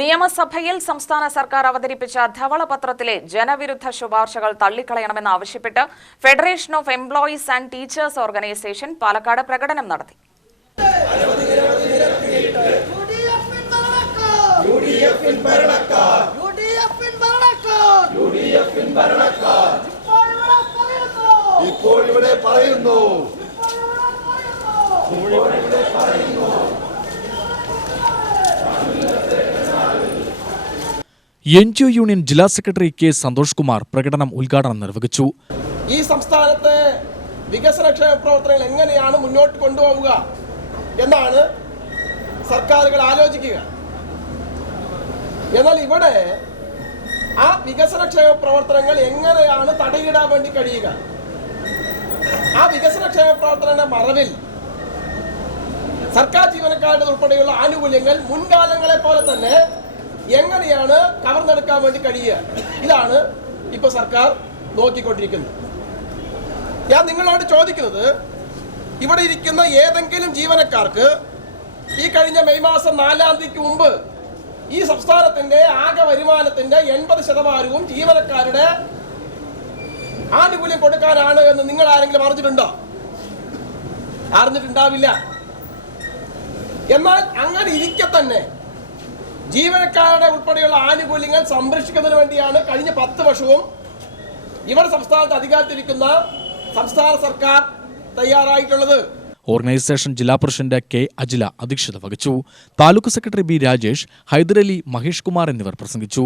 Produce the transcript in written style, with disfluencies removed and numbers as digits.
നിയമസഭയിൽ സംസ്ഥാന സർക്കാർ അവതരിപ്പിച്ച ധവളപത്രത്തിലെ ജനവിരുദ്ധ ശുപാർശകൾ തള്ളിക്കളയണമെന്നാവശ്യപ്പെട്ട് federation of employees and teachers organisation Palakkad പ്രകടനം നടത്തി. എൻജിഒ യൂണിയൻ ജില്ലാ സെക്രട്ടറി കെ സന്തോഷ് കുമാർ പ്രകടനം ഉദ്ഘാടനം നിർവഹിച്ചു. ഈ സംസ്ഥാനത്തെ വികസനക്ഷേമ പ്രവർത്തനങ്ങൾ എങ്ങനെയാണ് മുന്നോട്ട് കൊണ്ടുപോവുക എന്നാണ് സർക്കാരുകൾ ആലോചിക്കുക. എന്നാൽ ഇവിടെ ആ വികസനക്ഷേമ പ്രവർത്തനങ്ങൾ എങ്ങനെയാണ് തടയിടാൻ വേണ്ടി കഴിയുക? ആ വികസനക്ഷേമ പ്രവർത്തനങ്ങളുടെ മറവിൽ സർക്കാർ ജീവനക്കാരുടെ ഉൾപ്പെടെയുള്ള ആനുകൂല്യങ്ങൾ മുൻകാലങ്ങളെ പോലെ തന്നെ എങ്ങനെയാണ് കവർന്നെടുക്കാൻ വേണ്ടി കഴിയുക? ഇതാണ് ഇപ്പൊ സർക്കാർ നോക്കിക്കൊണ്ടിരിക്കുന്നത്. ഞാൻ നിങ്ങളോട് ചോദിക്കുന്നത്, ഇവിടെ ഇരിക്കുന്ന ഏതെങ്കിലും ജീവനക്കാർക്ക് ഈ കഴിഞ്ഞ മെയ് മാസം 4-ാം തീയതിക്ക് മുമ്പ് ഈ സംസ്ഥാനത്തിന്റെ ആകെ വരുമാനത്തിന്റെ 80% ജീവനക്കാരുടെ ആനുകൂല്യം കൊടുക്കാനാണ് എന്ന് നിങ്ങൾ ആരെങ്കിലും അറിഞ്ഞിട്ടുണ്ടോ? അറിഞ്ഞിട്ടുണ്ടാവില്ല. എന്നാൽ അങ്ങനെ ഇരിക്കെ തന്നെ ജീവനക്കാരുടെ ഉൾപ്പെടെയുള്ള ആനുകൂല്യങ്ങൾ സംരക്ഷിക്കുന്നതിന് വേണ്ടിയാണ് കഴിഞ്ഞ 10 വർഷവും ഇവിടെ സംസ്ഥാനത്ത് അധികാരത്തിലിരിക്കുന്ന സംസ്ഥാന സർക്കാർ തയ്യാറായിട്ടുള്ളത്. ഓർഗനൈസേഷൻ ജില്ലാ പ്രസിഡന്റ് കെ അജില അധ്യക്ഷത വഹിച്ചു. താലൂക്ക് സെക്രട്ടറി ബി രാജേഷ്, ഹൈദരലി, മഹേഷ് കുമാർ എന്നിവർ പ്രസംഗിച്ചു.